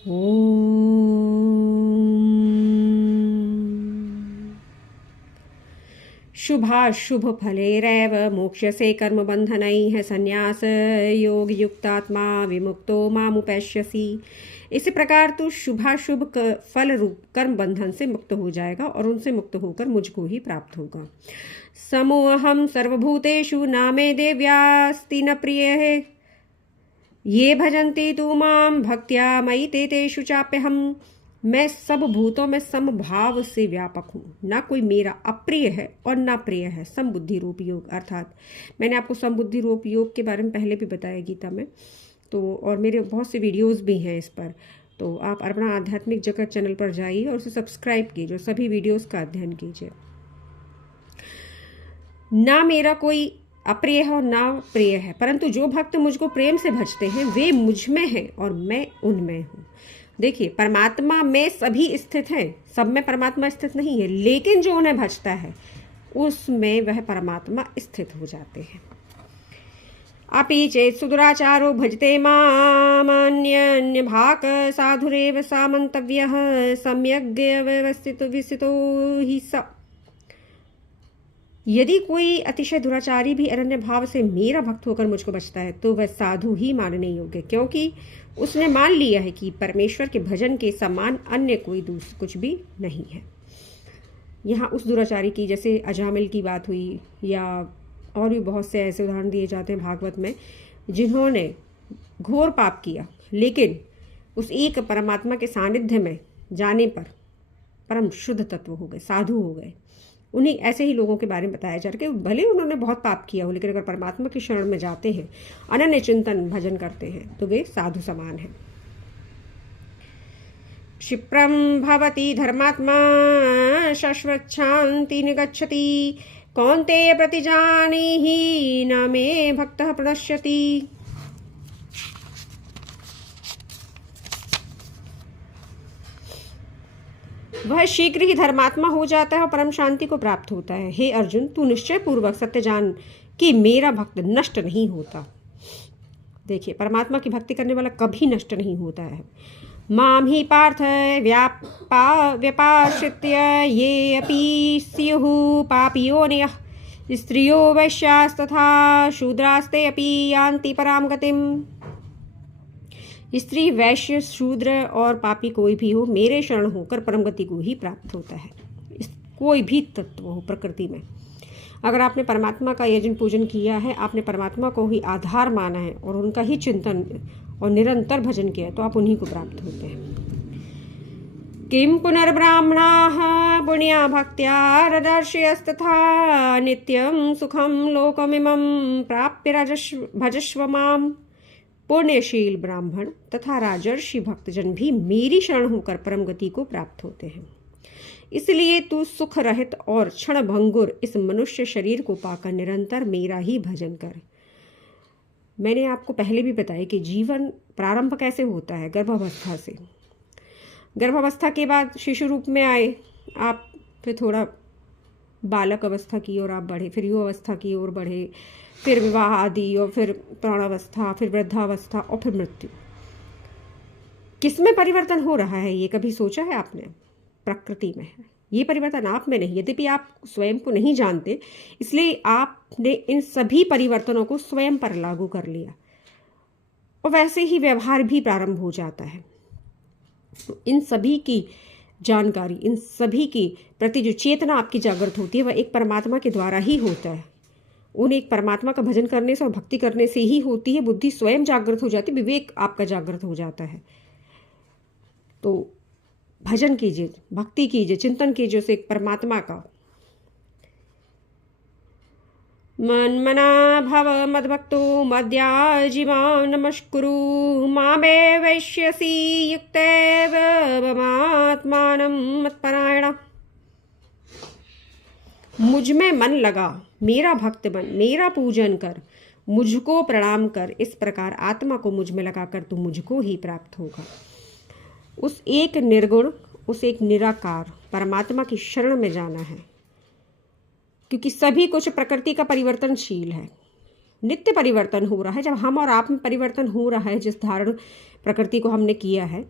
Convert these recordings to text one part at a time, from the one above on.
ॐ शुभाशुभफलैरेव मोक्ष्यसे कर्मबन्धनैः संन्यास योग युक्तात्मा विमुक्तो मामुपैष्यसि। इसी प्रकार तू शुभाशुभ फल रूप कर्म बंधन से मुक्त हो जाएगा और उनसे मुक्त होकर मुझको ही प्राप्त होगा। समोऽहं सर्वभूतेषु नामे देव्यास्ति न प्रियः ये भजन्ति तू मां भक्त्या मयि ते तेषु चाप्यहम्। मैं सब भूतों में समभाव से व्यापक हूँ, ना कोई मेरा अप्रिय है और ना प्रिय है। समबुद्धि रूप योग, अर्थात मैंने आपको समबुद्धि रूप योग के बारे में पहले भी बताया गीता में, तो और मेरे बहुत से वीडियोस भी हैं इस पर। तो आप अपना आध्यात्मिक जगत चैनल पर जाइए और उसे सब्सक्राइब कीजिए, सभी वीडियोस का अध्ययन कीजिए। ना मेरा कोई अप्रिय है और ना प्रिय है, परंतु जो भक्त मुझको प्रेम से भजते हैं वे मुझ में हैं और मैं उनमें हूँ। देखिए, परमात्मा में सभी स्थित हैं, सब में परमात्मा स्थित नहीं है, लेकिन जो उन्हें भजता है उसमें वह परमात्मा स्थित हो जाते हैं। अपि चेत् सुदुराचारो भजते मामन्य भाक साधुरेव सामन्तव्यः सम्यग् व्यवस्थितो विसितो हि स। यदि कोई अतिशय दुराचारी भी अनन्य भाव से मेरा भक्त होकर मुझको बचता है तो वह साधु ही मानने योग्य, क्योंकि उसने मान लिया है कि परमेश्वर के भजन के समान अन्य कोई दूसरा कुछ भी नहीं है। यहाँ उस दुराचारी की, जैसे अजामिल की बात हुई, या और भी बहुत से ऐसे उदाहरण दिए जाते हैं भागवत में, जिन्होंने घोर पाप किया लेकिन उस एक परमात्मा के सानिध्य में जाने पर परम शुद्ध तत्व हो गए, साधु हो गए। उन्हीं ऐसे ही लोगों के बारे में बताया जा रहा है कि भले उन्होंने बहुत पाप किया हो, लेकिन अगर परमात्मा की शरण में जाते हैं, अनन्य चिंतन भजन करते हैं, तो वे साधु समान हैं। क्षिप्रम भवति धर्मात्मा शाश्वच्छान्ति निगच्छति कौन्तेय प्रतिजानीहि न मे भक्तः प्रणश्यति। वह शीघ्र ही धर्मात्मा हो जाता है और परम शांति को प्राप्त होता है। हे अर्जुन, तू निश्चय पूर्वक सत्य जान कि मेरा भक्त नष्ट नहीं होता। देखिए, परमात्मा की भक्ति करने वाला कभी नष्ट नहीं होता है। माम ही पार्थ व्यपाश्रित्य ये अपि स्युः पापियोनियः स्त्रियो वैश्यास्तथा शूद्रास्ते अपि यान्ति पराम गतिम्। स्त्री, वैश्य, शूद्र और पापी कोई भी हो, मेरे शरण होकर परम गति को ही प्राप्त होता है। कोई भी तत्व हो प्रकृति में, अगर आपने परमात्मा का यजन पूजन किया है, आपने परमात्मा को ही आधार माना है और उनका ही चिंतन और निरंतर भजन किया है, तो आप उन्हीं को प्राप्त होते हैं। किम पुनर्ब्राह्मणाः पुण्या भक्त्या रदर्शयस्तथा नित्यं सुखम लोकमिमं प्राप्य भजस्व माम। पुण्यशील ब्राह्मण तथा राजर्षि भक्तजन भी मेरी शरण होकर परम गति को प्राप्त होते हैं। इसलिए तू सुख रहित और क्षण भंगुर इस मनुष्य शरीर को पाकर निरंतर मेरा ही भजन कर। मैंने आपको पहले भी बताया कि जीवन प्रारंभ कैसे होता है, गर्भावस्था से। गर्भावस्था के बाद शिशु रूप में आए आप, फिर थोड़ा बालक अवस्था की ओर आप बढ़े, फिर युवावस्था की ओर बढ़े, फिर विवाह आदि, और फिर प्राणावस्था, फिर वृद्धावस्था और फिर मृत्यु। किसमें परिवर्तन हो रहा है ये कभी सोचा है आपने? प्रकृति में है ये परिवर्तन, आप में नहीं। यद्यपि आप स्वयं को नहीं जानते, इसलिए आपने इन सभी परिवर्तनों को स्वयं पर लागू कर लिया और वैसे ही व्यवहार भी प्रारंभ हो जाता है। तो इन सभी की जानकारी, इन सभी की प्रति जो चेतना आपकी जागृत होती है, वह एक परमात्मा के द्वारा ही होता है। उन एक परमात्मा का भजन करने से और भक्ति करने से ही होती है। बुद्धि स्वयं जागृत हो जाती है, विवेक आपका जागृत हो जाता है। तो भजन कीजिए, भक्ति कीजिए, चिंतन कीजिए उस एक परमात्मा का। मन्मना भव मद्भक्तो मद्याजिमां नमस्कुरु मामे वैश्यसि युक्तैव ममात्मानं मत्परायण। मुझ में मन लगा, मेरा भक्त बन, मेरा पूजन कर, मुझको प्रणाम कर। इस प्रकार आत्मा को मुझ में लगाकर तू मुझको ही प्राप्त होगा। उस एक निर्गुण, उस एक निराकार परमात्मा की शरण में जाना है, क्योंकि सभी कुछ प्रकृति का परिवर्तनशील है, नित्य परिवर्तन हो रहा है। जब हम और आप में परिवर्तन हो रहा है, जिस धारण प्रकृति को हमने किया है,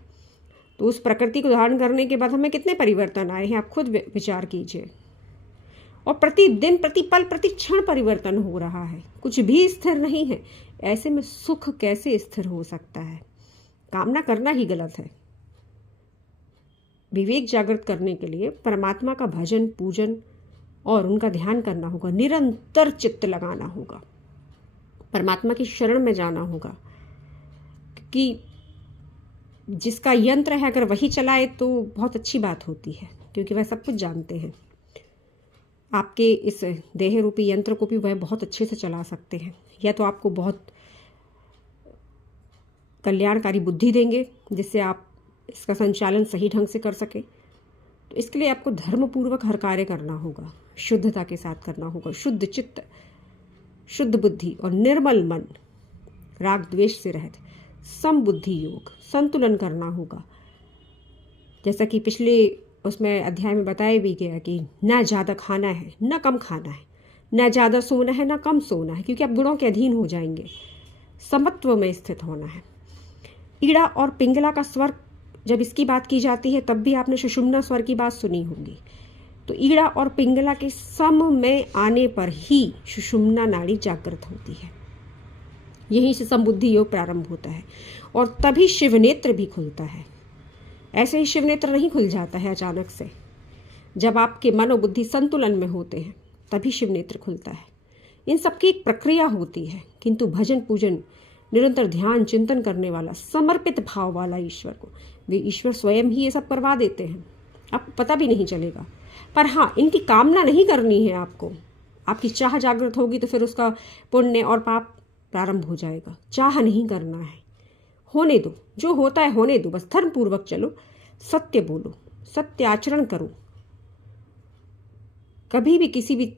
तो उस प्रकृति को धारण करने के बाद हमें कितने परिवर्तन आए हैं, आप खुद विचार कीजिए। और प्रतिदिन, प्रति पल, प्रति क्षण परिवर्तन हो रहा है, कुछ भी स्थिर नहीं है। ऐसे में सुख कैसे स्थिर हो सकता है? कामना करना ही गलत है। विवेक जागृत करने के लिए परमात्मा का भजन, पूजन और उनका ध्यान करना होगा, निरंतर चित्त लगाना होगा, परमात्मा की शरण में जाना होगा। कि जिसका यंत्र है अगर वही चलाए तो बहुत अच्छी बात होती है, क्योंकि वह सब कुछ जानते हैं। आपके इस देह रूपी यंत्र को भी वह बहुत अच्छे से चला सकते हैं, या तो आपको बहुत कल्याणकारी बुद्धि देंगे जिससे आप इसका संचालन सही ढंग से कर सके। तो इसके लिए आपको धर्मपूर्वक हर कार्य करना होगा, शुद्धता के साथ करना होगा, शुद्ध चित्त, शुद्ध बुद्धि और निर्मल मन, राग द्वेष से रहित समबुद्धि योग, संतुलन करना होगा। जैसा कि पिछले उसमें अध्याय में बताया भी गया कि ना ज़्यादा खाना है ना कम खाना है, ना ज़्यादा सोना है ना कम सोना है, क्योंकि आप गुणों के अधीन हो जाएंगे। समत्व में स्थित होना है। ईड़ा और पिंगला का स्वर, जब इसकी बात की जाती है तब भी आपने सुषुम्ना स्वर की बात सुनी होगी। तो ईड़ा और पिंगला के सम में आने पर ही सुषुम्ना नाड़ी जागृत होती है। यहीं से समबुद्धि योग प्रारंभ होता है और तभी शिवनेत्र भी खुलता है। ऐसे ही शिवनेत्र नहीं खुल जाता है अचानक से। जब आपके मन और बुद्धि संतुलन में होते हैं तभी शिवनेत्र खुलता है। इन सबकी एक प्रक्रिया होती है, किंतु भजन, पूजन, निरंतर ध्यान, चिंतन करने वाला, समर्पित भाव वाला ईश्वर को, वे ईश्वर स्वयं ही ये सब करवा देते हैं, आपको पता भी नहीं चलेगा। पर हाँ, इनकी कामना नहीं करनी है आपको। आपकी चाह जागृत होगी तो फिर उसका पुण्य और पाप प्रारंभ हो जाएगा। चाह नहीं करना है, होने दो, जो होता है होने दो, बस धर्म पूर्वक चलो, सत्य बोलो, सत्य आचरण करो, कभी भी किसी भी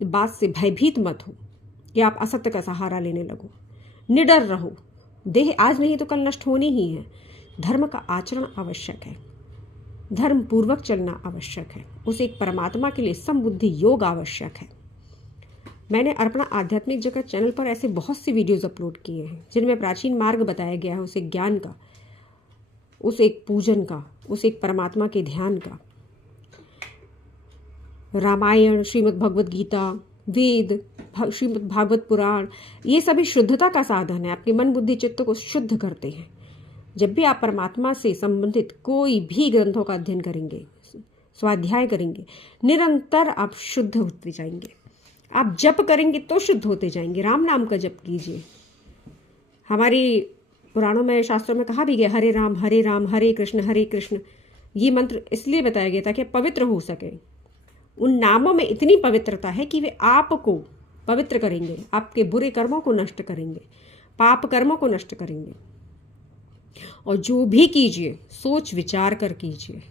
बात से भयभीत मत हो कि आप असत्य का सहारा लेने लगो। निडर रहो, देह आज नहीं तो कल नष्ट होनी ही है। धर्म का आचरण आवश्यक है, धर्म पूर्वक चलना आवश्यक है, उसे एक परमात्मा के लिए समबुद्धि योग आवश्यक है। मैंने अर्पणा आध्यात्मिक जगत चैनल पर ऐसे बहुत सी वीडियोस अपलोड किए हैं जिनमें प्राचीन मार्ग बताया गया है, उसे ज्ञान का, उस एक पूजन का, उस एक परमात्मा के ध्यान का। रामायण, श्रीमद् भगवद गीता, वेद, श्रीमद् भागवत पुराण, ये सभी शुद्धता का साधन है, आपके मन बुद्धि चित्त को शुद्ध करते हैं। जब भी आप परमात्मा से संबंधित कोई भी ग्रंथों का अध्ययन करेंगे, स्वाध्याय करेंगे, निरंतर आप शुद्ध होते जाएंगे। आप जप करेंगे तो शुद्ध होते जाएंगे। राम नाम का जप कीजिए। हमारी पुराणों में, शास्त्रों में कहा भी गया, हरे राम हरे कृष्ण। ये मंत्र इसलिए बताया गया ताकि आप पवित्र हो सके। उन नामों में इतनी पवित्रता है कि वे आपको पवित्र करेंगे, आपके बुरे कर्मों को नष्ट करेंगे, पाप कर्मों को नष्ट करेंगे। और जो भी कीजिए सोच विचार कर कीजिए।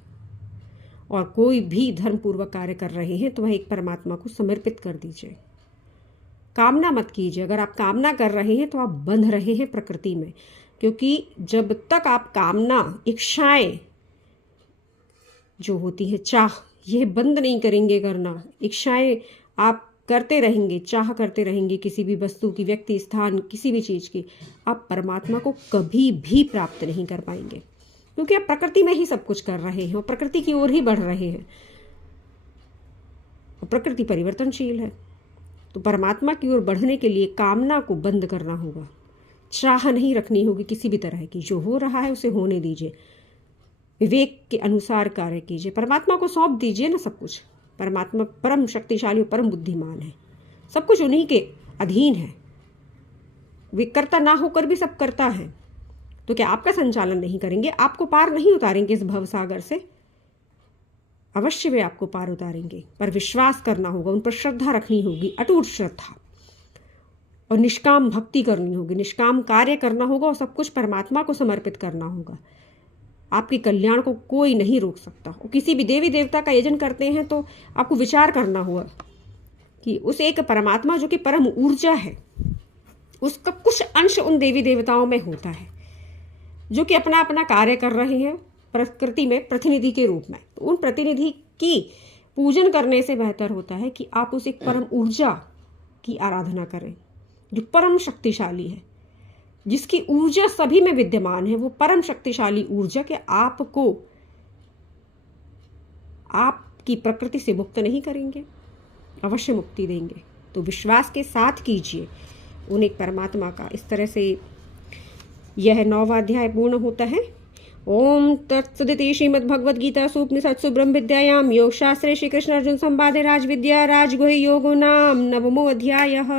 और कोई भी धर्मपूर्वक कार्य कर रहे हैं तो वह एक परमात्मा को समर्पित कर दीजिए। कामना मत कीजिए। अगर आप कामना कर रहे हैं तो आप बंध रहे हैं प्रकृति में, क्योंकि जब तक आप कामना, इच्छाएं जो होती है, चाह, यह बंद नहीं करेंगे करना, इच्छाएं आप करते रहेंगे, चाह करते रहेंगे किसी भी वस्तु की, व्यक्ति, स्थान, किसी भी चीज़ की, आप परमात्मा को कभी भी प्राप्त नहीं कर पाएंगे, क्योंकि आप प्रकृति में ही सब कुछ कर रहे हैं और प्रकृति की ओर ही बढ़ रहे हैं। और प्रकृति परिवर्तनशील है, तो परमात्मा की ओर बढ़ने के लिए कामना को बंद करना होगा, चाह नहीं रखनी होगी किसी भी तरह की। जो हो रहा है उसे होने दीजिए, विवेक के अनुसार कार्य कीजिए, परमात्मा को सौंप दीजिए ना सब कुछ। परमात्मा परम शक्तिशाली और परम बुद्धिमान है, सब कुछ उन्हीं के अधीन है। वे कर्ता ना होकर भी सब करता है, तो क्या आपका संचालन नहीं करेंगे? आपको पार नहीं उतारेंगे इस भवसागर से? अवश्य वे आपको पार उतारेंगे, पर विश्वास करना होगा, उन पर श्रद्धा रखनी होगी, अटूट श्रद्धा, और निष्काम भक्ति करनी होगी, निष्काम कार्य करना होगा और सब कुछ परमात्मा को समर्पित करना होगा। आपके कल्याण को कोई नहीं रोक सकता। और किसी भी देवी देवता का यजन करते हैं तो आपको विचार करना होगा कि उस एक परमात्मा जो कि परम ऊर्जा है, उसका कुछ अंश उन देवी देवताओं में होता है जो कि अपना अपना कार्य कर रहे हैं प्रकृति में प्रतिनिधि के रूप में। तो उन प्रतिनिधि की पूजन करने से बेहतर होता है कि आप उस एक परम ऊर्जा की आराधना करें जो परम शक्तिशाली है, जिसकी ऊर्जा सभी में विद्यमान है, वो परम शक्तिशाली ऊर्जा के आपको आपकी प्रकृति से मुक्त नहीं करेंगे, अवश्य मुक्ति देंगे। तो विश्वास के साथ कीजिए उन एक परमात्मा का। इस तरह से यह 9वां अध्याय पूर्ण होता है। ओम तत्सदिति श्रीमद्भगवद्गीतासु उपनिषत्सु ब्रह्म विद्यायां योगशास्त्रे श्री कृष्ण अर्जुन संवादे राजविद्या राजगुह्य योगो नाम 9मो अध्यायः।